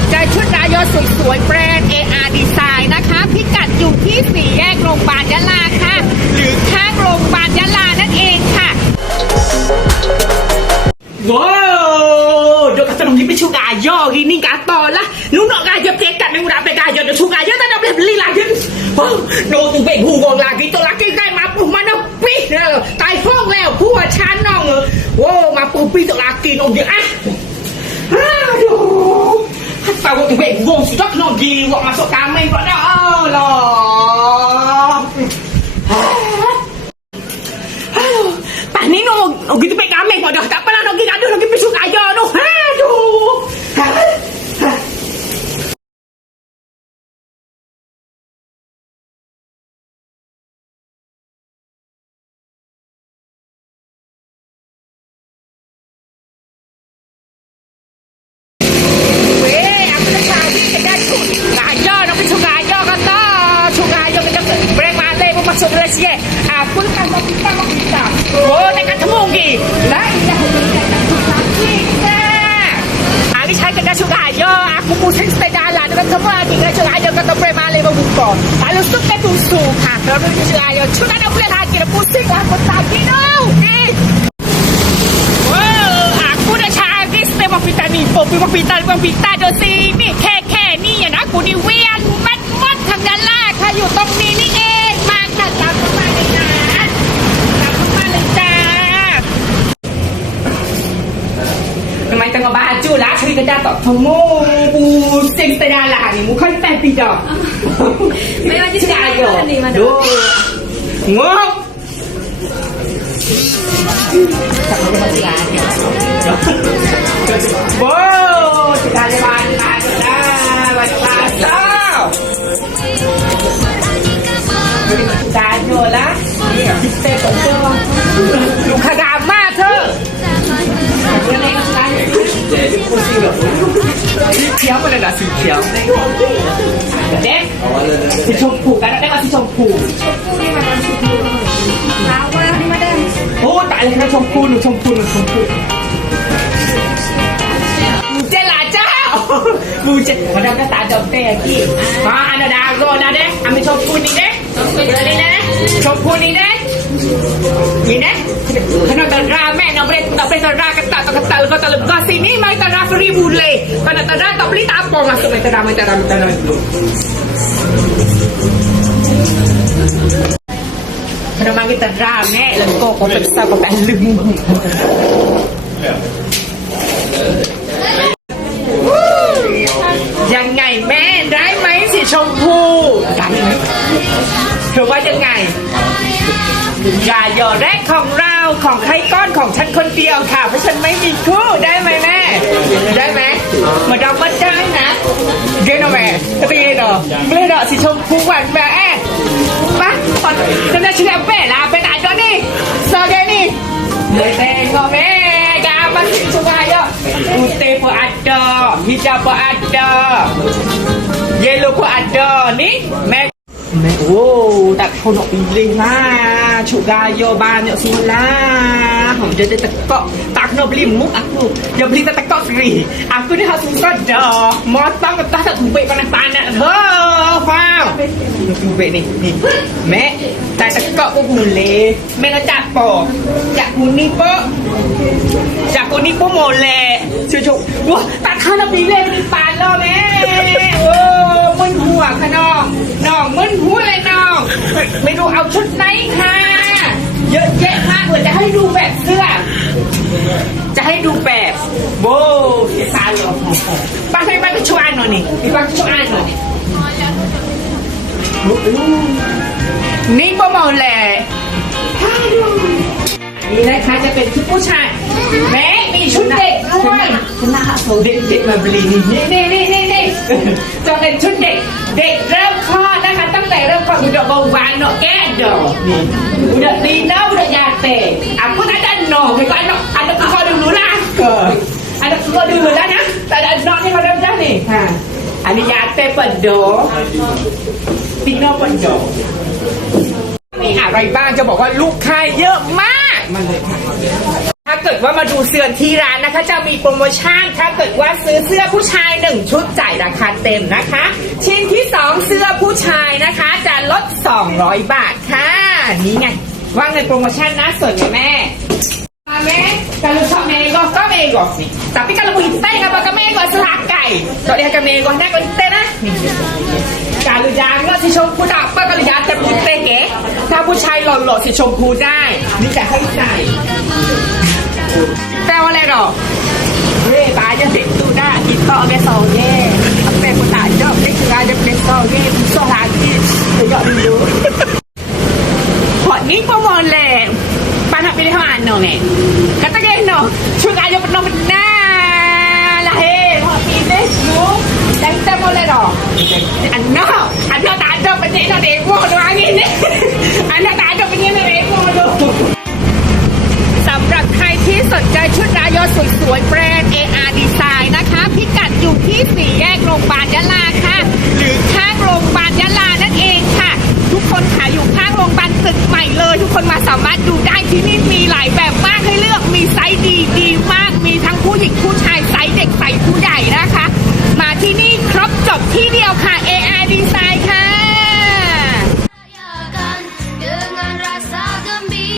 นใจชุดรายสวยสวยแบรนด์ AR Design นะคะ พิกัดอยู่ที่สี่แยกโรงพยาบาลยะลาค่ะ หรือข้างโรงพยาบาลยะลานั่นเองค่ะ ว้าวเดี๋กับสนมที่ไม่ชูกายย่อกินนี่กาต่อละนุ่นนอกายเย็บเจ๊กันในอุดาไปกายย่อเดี๋ชูกายย่อแต่เราเป็นลีลาขึ้นโนตุเบ่งหูกองลากินตัวลากินได้มาปุ๊บมันปีตายห้องแล้วผัวชั้นน้องเออโว้ามาปุ๊บปีตัวลากินองค์เดียวอะ Sao cô tụi bé vô sự đất nó gì gọi mà sợ cá mày vẫn đó? Ờ, lò. Tại ní nó nó cái tụi bé cá mày gọi đó tao kan mau kita mau kita. Oh, nak kata mungkin. Lah, iya. Kita. Hari saya kedai suka raja. Aku pusing sepeda lah. Dengan semua lagi kedai suka raja kata brand Malay pun buka. Lalu tu kita tusu. Ha, kalau pergi suka raja. Cuma nak boleh lagi. Pusing aku lagi no. Eh. Wow, aku dah cari stem of vita ni. Popi of vita, of vita ดูสินี่แค่แค่นี่อะนะกูนี่เวียนมัดมัดทางด้านล่างค่ะอยู่ตรงนี้นี่เองมาค่ะตามเข้ามาเลยนะตามเข้ามาเลยจ้า Memang tengah baju แต่ต่อทั้งโมกูเซ็งแต่ดาหลานิมูขยันแต่ปีจอไม่ว่าจะยาเย่อดูงงโว้วสถานีบาลอาบัดลาจ้าตายโหงละเสพต้อง สีเขียวมันเลยนะสีเขียวเด็กสีชมพูกันได้มาสีชมพูเท้าว่าที่มาดินโอ้ตายเลยนะชมพูหนูชมพูหนูชมพูบูเจลาเจ้าบูเจวันนั้นก็ตาจอมเตะกี้มาอันดาโกนะเด็กอันไม่ชมพูนี่เด็กชมพูนี่เด็กนี่นะขนาดตาราแม่เบรกน้องเบรก ตารากันตาตาตาก็ตาลกส ini mai tara free bule kana tara tak beli tak apa masuk mai tara mai tara mai tara Kena manggil tara nek lengko kau besar kau tak lem ยังไงแม่ได้ไหมสีชมพูได้ไหมเธอว่ายัง ยาโยแรกของเราของไข่ก้อนของฉันคนเดียวค่ะ เพราะฉันไม่มีคู่ได้ไหมแม่ ได้ไหมมาดอกมันได้นะเกนเอแม่ตะเกนเหรอเกนหรอสีชมพูหวานแม่มาตอนนั้นฉันเอาแม่ลาไปไหนตอนนี้เซอร์เกนี่เลยเตงอแม่กามาสิชุกายอะอุเตปอัดดอมิจาปอัดดอเยลูปอัดดอนี่แม่ tekak free. Aku ni harus susah dah. Motong ke tak tubik panas-panas. Oh, faham? Tubik ni. Ni. Mac. Tak tekak pun boleh. Mac nak cak apa? Cak kuning pun. จากคนนี้โปรโมทแหละชุชุว้าตัดข้าวน้ำปีเลยเป็นปานแล้วแม่โอ้มึนหัวค่ะ น้องมึนหัวเลยน้อง ไม่รู้เอาชุดไหนค่ะ เยอะแยะมากเลยจะให้ดูแบบเสื้อ จะให้ดูแบบโว้สียสารเหรอป้าให้ป้าก็ช่วยอ่านหน่อยนี่ป้าก็ช่วยอ่านหน่อยนี่โปรโมทแหละนี่นะคะจะเป็นชุดผู้ชายแม่มีชุดเด็กด้วยเด็กเด็กมาบลีนี่นี่นี่นี่นี่จะเป็นชุดเด็ก เด็กเริ่ม แต่เริ่มคลอดอุดมเบาหวานเนาะแก้ดอกนี่อุดมดีเนาะอุดมยาเตะอ่ะพูดอาจารย์หนอไปก่อนเนาะอันนั้นคือข้อดูรู้ละเอออันนั้นคือข้อดูรู้แล้วนะแต่อันนอนนี่มาเริ่มจ้านี่ค่ะอันนี้ยาเตะปัดโดติโนปัดโด มีอะไรบ้างจะบอกว่าลูกค้าเยอะมาก มันเลยค่ะ ถ้าเกิดว่ามาดูเสื้อที่ร้านนะคะ จะมีโปรโมชั่น ถ้าเกิดว่าซื้อเสื้อผู้ชายหนึ่งชุดจ่ายราคาเต็มนะคะ ชิ้นที่สองเสื้อผู้ชายนะคะ จะลด 200 บาทค่ะ นี่ไง ว่าเงินโปรโมชั่นนะสวยไหมแม่ Ame, kalau sok mego, kau mego. Tapi kalau kita yang apa ke mego selakai. Kau dia ke mego, nak kau kita nah. Kalau jangan si ชมพูดับก็ kalau jangan แต่พูดเตะเก๋ถ้าผู้ชายหล่อๆสีชมพูได้นี่จะให้ใส่ แปลว่าอะไรหรอเฮ้ยตายจะเด็กดูหน้ากินข้าวไปสองแย่เป็นคนตาชอบเด็กงานจะเป็นสองแย่สองหานที่ตัวยอดดูหอนี้ประมวลเลยปันทำไปได้ทำอันหนอไงก็ตั้งใจหนอช่วยงานจะเป็นนอเป็นหน้าละเฮ้พอมีเด็กรู้แต่จะมอะไรหรออันนอกอันนอกตาชอบเป็นเด็กเนาเด็กวัวด้วย ชุดรายอสวยๆแบรนด์ AR Design